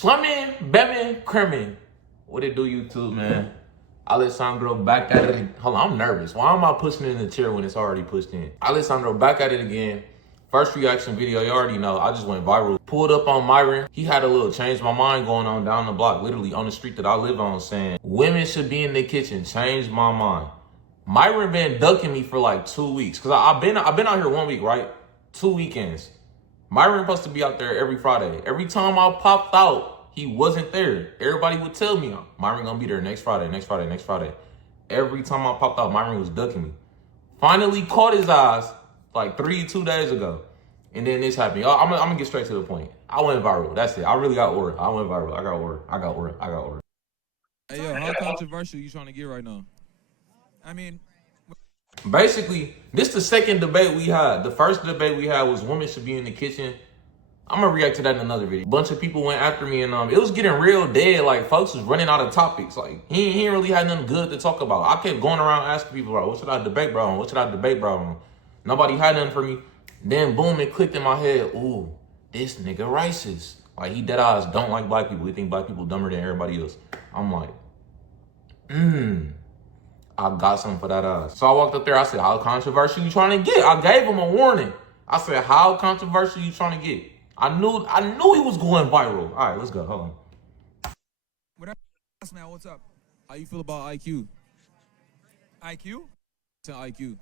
Slumming, Bemin, Cremin. What it do, YouTube, man? Alessandro back at it. Hold on, I'm nervous. Why am I pushing it in the chair when it's already pushed in? Alessandro back at it again. First reaction video, you already know, I just went viral. Pulled up on Myron. He had a little change my mind going on down the block, literally on the street that I live on, saying, women should be in the kitchen. Changed my mind. Myron been ducking me for like 2 weeks. Cause I've been out here 1 week, right? 2 weekends. Myron supposed to be out there every Friday. Every time I popped out, he wasn't there. Everybody would tell me, Myron gonna be there next Friday, next Friday, next Friday. Every time I popped out, Myron was ducking me. Finally caught his eyes like 2 days ago. And then this happened. I'm gonna get straight to the point. I went viral. That's it. I really got ordered. I went viral. I got ordered. Hey, yo, how controversial you trying to get right now? I mean, basically, this the second debate we had. The first debate we had was women should be in the kitchen. I'm gonna react to that in another video. A bunch of people went after me and it was getting real dead. Like folks was running out of topics. Like he ain't really had nothing good to talk about. I kept going around asking people, bro, what should I debate, bro? What should I debate, bro? Nobody had nothing for me. Then boom, it clicked in my head. Ooh, this nigga racist. Like he dead eyes don't like black people. He think black people dumber than everybody else. I'm like, I got something for that ass. So I walked up there. I said, how controversial you trying to get? I gave him a warning. I said, how controversial you trying to get? I knew he was going viral. All right, let's go. Hold on. What up, man? What's up? How you feel about IQ? IQ? To IQ.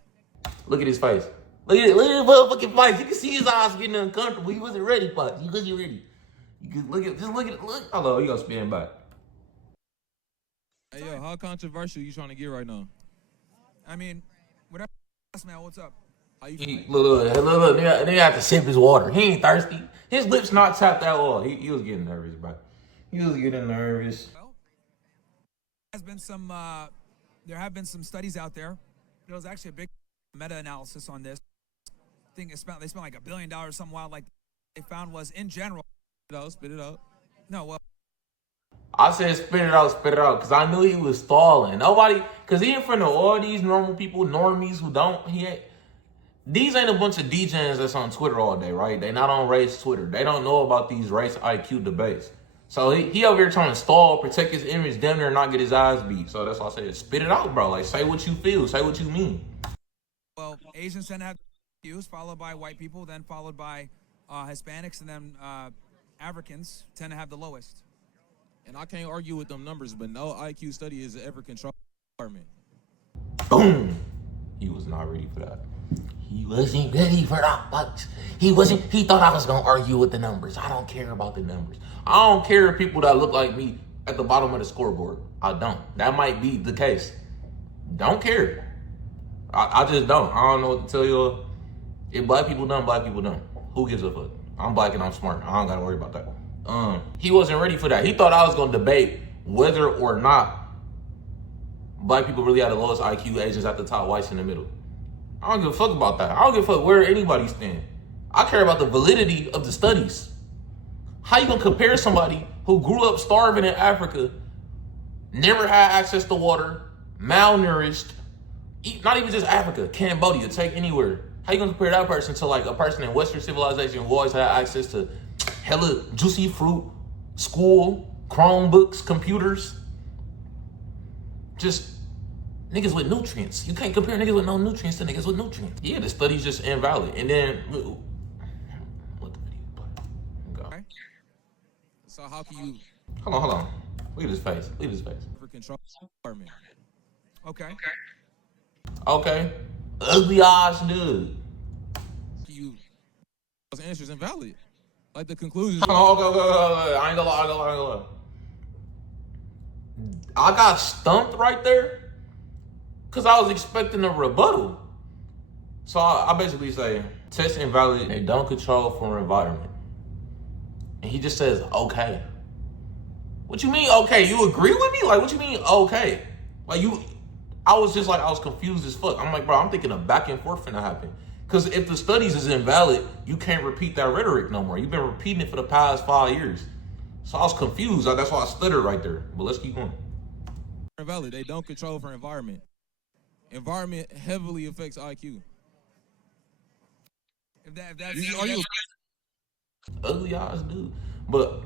Look at his face. Look at his motherfucking face. You can see his eyes getting uncomfortable. He wasn't ready, Fox. He wasn't ready. You can look at it. Look. Hello, you gonna spin back. Hey, yo, how controversial you trying to get right now? I mean, what up, man? What's up? How you feel? Look. Nigga have to sip his water. He ain't thirsty. His lips not tapped at all. He was getting nervous, bro. He was getting nervous. Well, there have been some studies out there. There was actually a big meta-analysis on this. I think they spent like $1 billion, something wild like that. They found was in general. Spit it out. No, well. I said spit it out, because I knew he was stalling. Nobody, because he in front of all these normal people, normies who don't, these ain't a bunch of DJs that's on Twitter all day, right? They not on race Twitter. They don't know about these race IQ debates. So he over here trying to stall, protect his image, damn near not get his eyes beat. So that's why I said spit it out, bro. Like, say what you feel, say what you mean. Well, Asians tend to have views, followed by white people, then followed by Hispanics, and then Africans tend to have the lowest. And I can't argue with them numbers, but no IQ study is ever controlled environment. Boom. He was not ready for that. He wasn't ready for that, folks. He thought I was going to argue with the numbers. I don't care about the numbers. I don't care if people that look like me at the bottom of the scoreboard. I don't. That might be the case. Don't care. I just don't. I don't know what to tell you. If black people done, black people done. Who gives a fuck? I'm black and I'm smart. I don't got to worry about that. He wasn't ready for that. He thought I was going to debate whether or not black people really had the lowest IQ, Asians at the top, whites in the middle. I don't give a fuck about that. I don't give a fuck where anybody stand. I care about the validity of the studies. How you gonna compare somebody who grew up starving in Africa, never had access to water, malnourished, not even just Africa, Cambodia, take anywhere. How you gonna compare that person to like a person in Western civilization who always had access to hella juicy fruit, school, Chromebooks, computers? Just niggas with nutrients. You can't compare niggas with no nutrients to niggas with nutrients. Yeah, the study's just invalid. And then, what the video play? Go. Okay. So how can you? Hold on. Look at his face. For control environment. Okay. Ugly ass dude. Those answers invalid. Like the conclusions. Hold on, okay. I ain't gonna lie. I got stumped right there because I was expecting a rebuttal. So I basically say, test invalid, they don't control for environment. And he just says, okay. What you mean, okay? You agree with me? Like, what you mean, okay? Like, I was confused as fuck. I'm like, bro, I'm thinking a back and forth finna happen. Because if the studies is invalid, you can't repeat that rhetoric no more. You've been repeating it for the past 5 years. So I was confused. That's why I stuttered right there. But let's keep going. Invalid. They don't control for environment. Environment heavily affects IQ. If that's ugly ass dude. But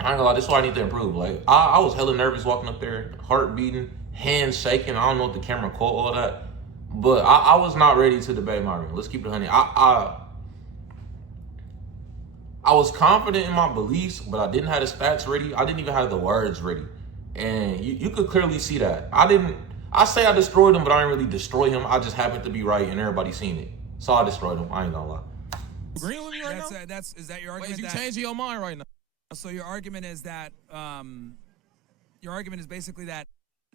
I ain't gonna lie, this is what I need to improve. Like, I was hella nervous walking up there, heart beating, hands shaking. I don't know if the camera caught all that. But I was not ready to debate Myron. Let's keep it 100. I was confident in my beliefs, but I didn't have the stats ready. I didn't even have the words ready. And you could clearly see that. I say I destroyed him, but I didn't really destroy him. I just happened to be right and everybody seen it. So I destroyed him. I ain't gonna lie. Agreeing with me right now? Is that your argument? Wait, you changing your mind right now? So your argument is that basically that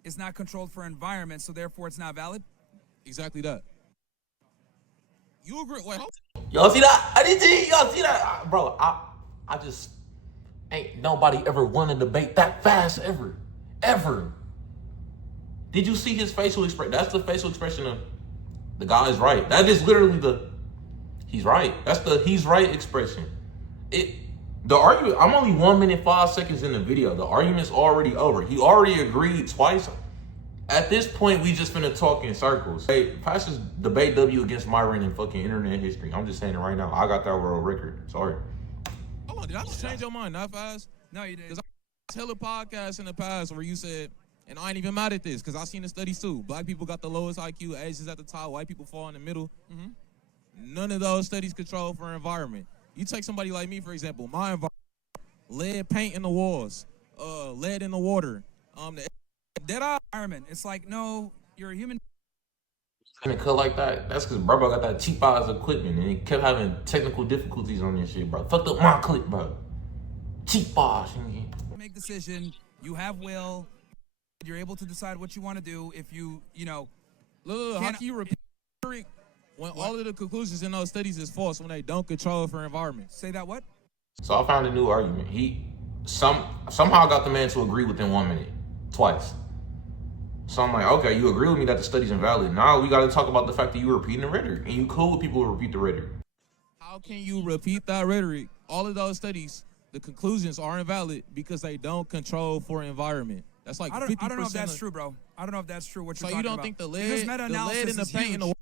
it's not controlled for environment, so therefore it's not valid? Exactly that. You agree? Wait, hold. Y'all see that? I didn't see y'all see that, bro. I just ain't nobody ever won a debate that fast ever. Did you see his facial expression? That's the facial expression of the guy's right. That is literally he's right. That's the he's right expression. The argument. I'm only 1 minute 5 seconds in the video. The argument's already over. He already agreed twice. At this point, we just finna talk in circles. Hey, Pastor's debate W against Myron in fucking internet history. I'm just saying it right now. I got that world record. Sorry. Hold on, did I just change your mind that fast? No, you didn't. Because I tell a podcast in the past where you said, and I ain't even mad at this, because I seen the studies too. Black people got the lowest IQ, Asians at the top, white people fall in the middle. Mm-hmm. None of those studies control for environment. You take somebody like me, for example, my environment, lead paint in the walls, lead in the water, dead eye environment. It's like, no, you're a human. And cut like that. That's because bro got that cheap ass equipment and he kept having technical difficulties on this shit, bro. Fucked up my clip, bro. Cheap ass. Make decision. You have will. You're able to decide what you want to do. If you know. Look, how can you repeat when all of the conclusions in those studies is false when they don't control for environment? Say that what? So I found a new argument. He somehow got the man to agree within 1 minute, twice. So I'm like, okay, you agree with me that the study's invalid. Now we got to talk about the fact that you were repeating the rhetoric, and you cool with people who repeat the rhetoric. How can you repeat that rhetoric? All of those studies, the conclusions are invalid because they don't control for environment. That's like 50%. I don't know if that's true, bro. I don't know if that's true. What you're so talking you don't about. think the lead in the paint in the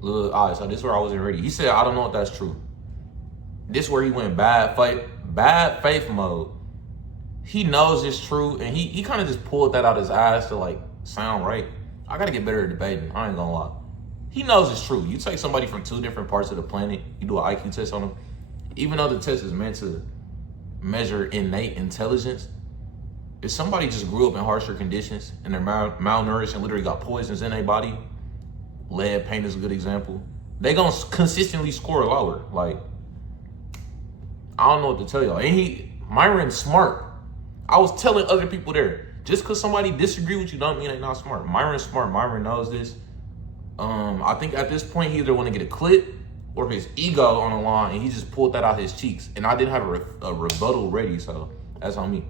Look, all right, so this is where I wasn't ready. He said, I don't know if that's true. This is where he went bad faith mode. He knows it's true, and he kind of just pulled that out his ass to like sound right. I gotta get better at debating. I ain't gonna lie. He knows it's true. You take somebody from 2 different parts of the planet, you do an IQ test on them, even though the test is meant to measure innate intelligence. If somebody just grew up in harsher conditions and they're malnourished and literally got poisons in their body, lead paint is a good example, they gonna consistently score lower. Like, I don't know what to tell y'all. And Myron's smart. I was telling other people there, just because somebody disagree with you don't mean they're not smart. Myron's smart. Myron knows this. I think at this point he either want to get a clip or his ego on the line, and he just pulled that out his cheeks. And I didn't have a rebuttal ready, so that's on me.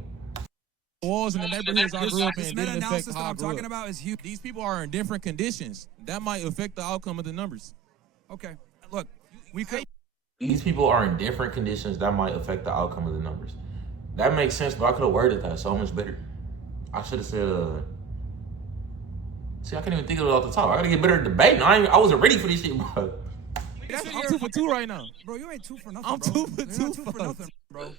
Walls in the neighborhoods I grew up in This didn't affect meta-analysis that how I I'm grew talking up. about is huge. These people are in different conditions. That might affect the outcome of the numbers. Okay, look, we could. These people are in different conditions that might affect the outcome of the numbers. That makes sense, but I could have worded that so much better. I should have said, see, I can't even think of it off the top. I gotta get better at debating. I wasn't ready for this shit, bro. I'm 2 for 2 right now. Bro, you ain't 2 for nothing, I'm bro. 2 for You're 2, not 2 for nothing, bro.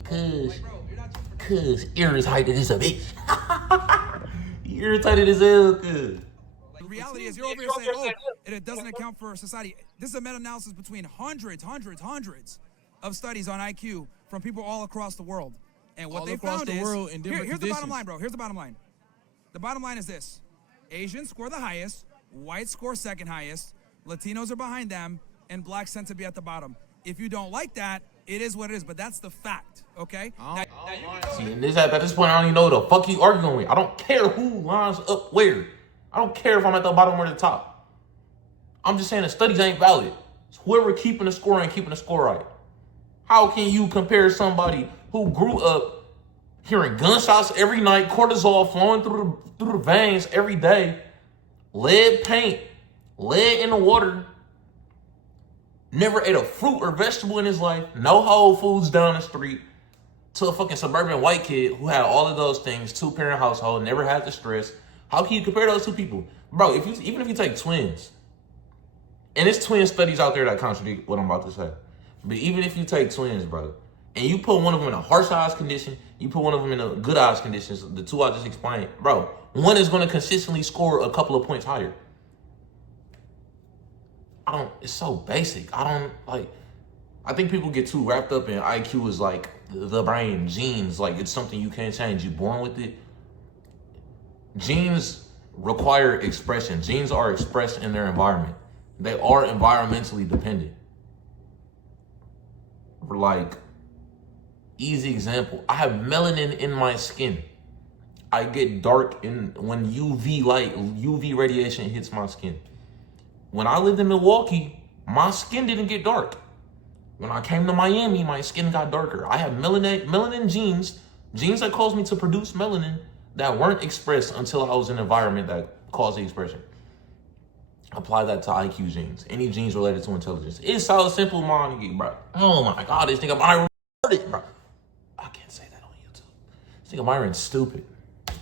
Cause irritated as a bitch. You irritated as hell, cuz. The reality is you're over here saying, oh, it doesn't account for society. This is a meta-analysis between hundreds of studies on IQ from people all across the world. And what All they across found the is, world in different here's the bottom conditions. line, bro. Here's the bottom line. The bottom line is this. Asians score the highest, whites score second highest, Latinos are behind them, and blacks tend to be at the bottom. If you don't like that, it is what it is, but that's the fact, okay? See, and at this point, I don't even know who the fuck you arguing with. I don't care who lines up where. I don't care if I'm at the bottom or the top. I'm just saying the studies ain't valid. It's whoever keeping the score ain't keeping the score right. How can you compare somebody who grew up hearing gunshots every night, cortisol flowing through the veins every day, lead paint, lead in the water, never ate a fruit or vegetable in his life, no Whole Foods down the street, to a fucking suburban white kid who had all of those things, 2-parent household, never had the stress? How can you compare those two people? Bro, even if you take twins, and there's twin studies out there that contradict what I'm about to say, but even if you take twins, bro, and you put one of them in a harsh eyes condition, you put one of them in a good eyes conditions, the two I just explained, bro, one is going to consistently score a couple of points higher. It's so basic. I think people get too wrapped up in IQ is like the brain, genes, like it's something you can't change. You're born with it. Genes require expression. Genes are expressed in their environment. They are environmentally dependent. Like, easy example, I have melanin in my skin. I get dark when UV radiation hits my skin. When I lived in Milwaukee, my skin didn't get dark. When I came to Miami, my skin got darker. I have melanin genes that cause me to produce melanin that weren't expressed until I was in an environment that caused the expression. Apply that to IQ genes. Any genes related to intelligence. It's so simple, man, bro. Oh my God, this nigga Myron, bro. I can't say that on YouTube. This nigga Myron's stupid. Go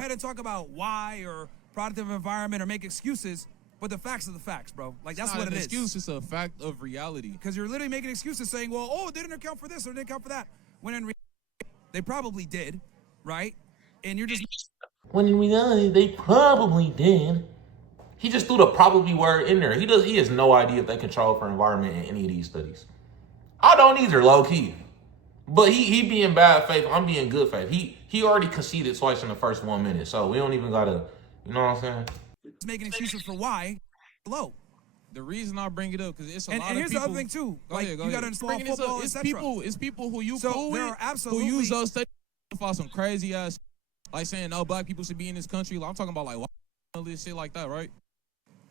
ahead and talk about why or product of environment or make excuses, but the facts are the facts, bro. Like, that's what it is. It's not an excuse, it's a fact of reality. Because you're literally making excuses saying, well, oh, they didn't account for this or they didn't account for that. When in reality, they probably did, right? And you're just... When in reality, they probably did. He just threw the probably word in there. He has no idea if they control for environment in any of these studies. I don't either, low key. But he being bad faith, I'm being good faith. He already conceded twice in the first 1 minute, so we don't even gotta, you know what I'm saying? Making excuses for why low. The reason I bring it up because it's a lot of people. And here's the other thing too. Like, you gotta install football, it's etc. It's people who you so cool with who use those studies for some crazy ass, like saying no black people should be in this country. Like, I'm talking about like white nationalists, shit like that, right?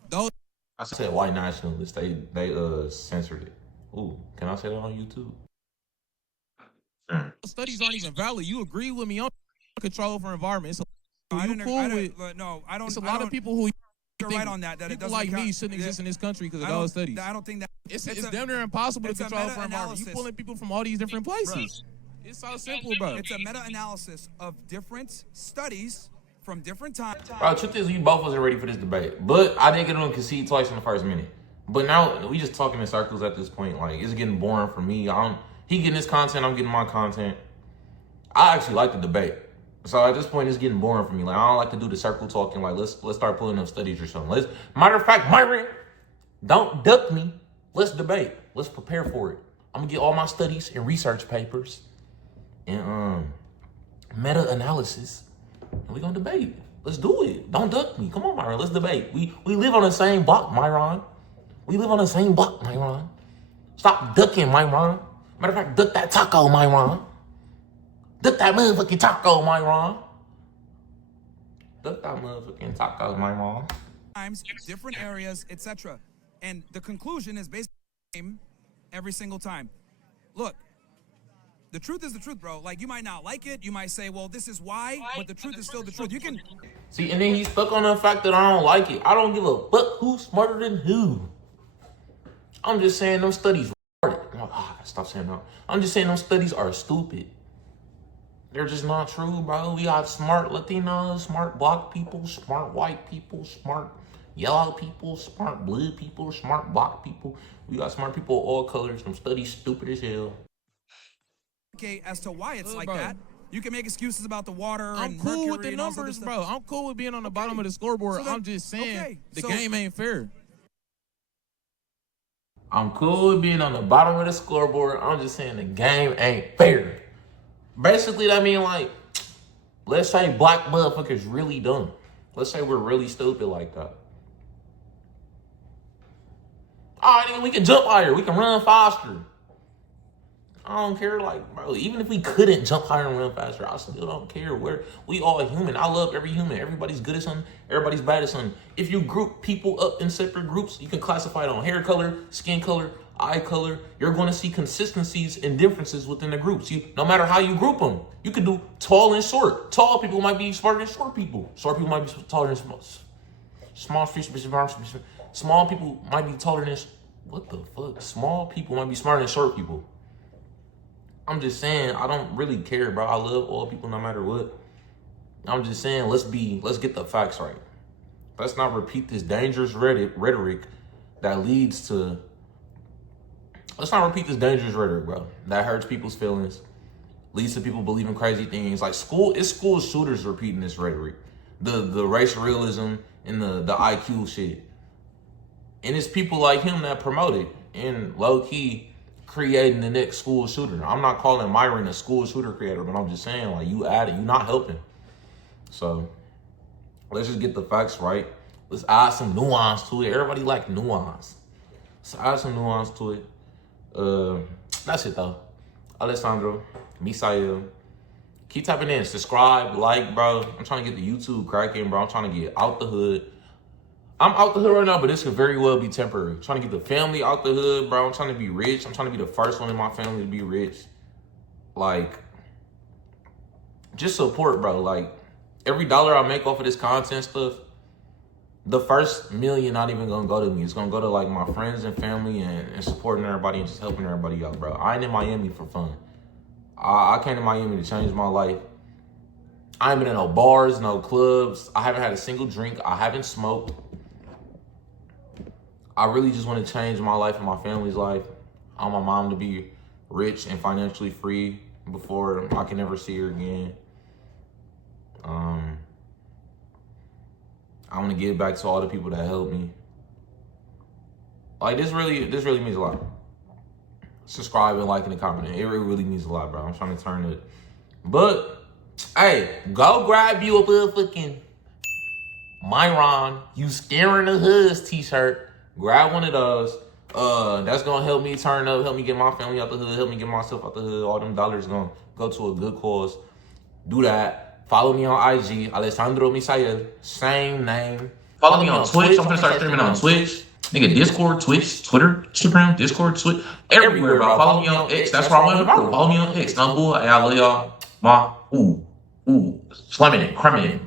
Those. I said white nationalists. They censored it. Ooh, can I say that on YouTube? Studies aren't even valid. You agree with me on control for environment. It's a lot of people who you're right on that. That it doesn't like me shouldn't exist in this country because of those studies. I don't think that it's damn near impossible to control for environment. You pulling people from all these different places. Bro. It's so simple, bro. It's a meta-analysis of different studies from different times. Bro, truth is, we both wasn't ready for this debate, but I did get on concede twice in the first minute. But now we just talking in circles at this point. Like, it's getting boring for me. He getting his content, I'm getting my content. I actually like the debate. So at this point, it's getting boring for me. Like, I don't like to do the circle talking. Like, let's start pulling up studies or something. Matter of fact, Myron, don't duck me. Let's debate. Let's prepare for it. I'm gonna get all my studies and research papers and meta-analysis, and we're gonna debate. Let's do it. Don't duck me. Come on, Myron. Let's debate. We live on the same block, Myron. We live on the same block, Myron. Stop ducking, Myron. Matter of fact, duck that taco, Myron. Duck that motherfucking taco, Myron. Duck that motherfucking taco, Myron. Times, different areas, etc. And the conclusion is basically the same every single time. Look, the truth is the truth, bro. Like, you might not like it. You might say, well, this is why, but the truth is still the truth. You can... See, and then he's stuck on the fact that I don't like it. I don't give a fuck who's smarter than who. I'm just saying them studies retarded. Oh, I gotta stop saying that. I'm just saying them studies are stupid. They're just not true, bro. We got smart Latinos, smart black people, smart white people, smart yellow people, smart blue people, smart black people. We got smart people of all colors. Them studies stupid as hell. Okay, as to why it's like that. You can make excuses about the water I'm and cool mercury with the and all sorts of numbers, stuff. bro. I'm cool with being on the bottom of the scoreboard. I'm just saying the game ain't fair. I'm cool with being on the bottom of the scoreboard. I'm just saying the game ain't fair. Basically, that mean like, let's say black motherfuckers really dumb. Let's say we're really stupid like that. All right, we can jump higher. We can run faster. I don't care, like, bro, even if we couldn't jump higher and run faster, I still don't care. We all human. I love every human. Everybody's good at something. Everybody's bad at something. If you group people up in separate groups, you can classify it on hair color, skin color, eye color. You're going to see consistencies and differences within the groups. No matter how you group them, you could do tall and short. Tall people might be smarter than short people. Short people might be taller than small people might be taller than, what the fuck? Small people might be smarter than short people. I'm just saying, I don't really care, bro. I love all people no matter what. I'm just saying, let's get the facts right. Let's not repeat this dangerous rhetoric that leads to let's not repeat this dangerous rhetoric, bro. That hurts people's feelings, leads to people believing crazy things. Like it's school shooters repeating this rhetoric, the racial realism and the IQ shit, and it's people like him that promote it and low key creating the next school shooter. I'm not calling Myron a school shooter creator, but I'm just saying, like, you not helping. So let's just get the facts right. Let's add some nuance to it. Everybody like nuance. Let's add some nuance to it. That's it though. Alessandro, Misael. Keep tapping in. Subscribe, like, bro. I'm trying to get the YouTube cracking, bro. I'm trying to get out the hood. I'm out the hood right now, but this could very well be temporary. I'm trying to get the family out the hood, bro. I'm trying to be rich. I'm trying to be the first one in my family to be rich. Like, just support, bro. Like, every dollar I make off of this content stuff, the first million not even gonna go to me. It's gonna go to like my friends and family and supporting everybody and just helping everybody out, bro. I ain't in Miami for fun. I came to Miami to change my life. I ain't been in no bars, no clubs. I haven't had a single drink. I haven't smoked. I really just want to change my life and my family's life. I want my mom to be rich and financially free before I can ever see her again. I want to give back to all the people that helped me. Like, this really means a lot. Subscribing, liking, and commenting. It really means a lot, bro. I'm trying to turn it. But, hey, go grab you a motherfucking Myron, You Scaring the Hoods t-shirt. Grab one of those. That's going to help me turn up, help me get my family out the hood, help me get myself out the hood. All them dollars going to go to a good cause. Do that. Follow me on IG, Alessandro Misael, same name. Follow me on Twitch. I'm gonna start streaming on Twitch. Nigga, Discord, Twitch, Twitter, Instagram, Discord, Twitch, everywhere, bro. Follow me on X. That's where I want to go. Follow me on X. Hey, I love y'all. Slamming it, cramming it,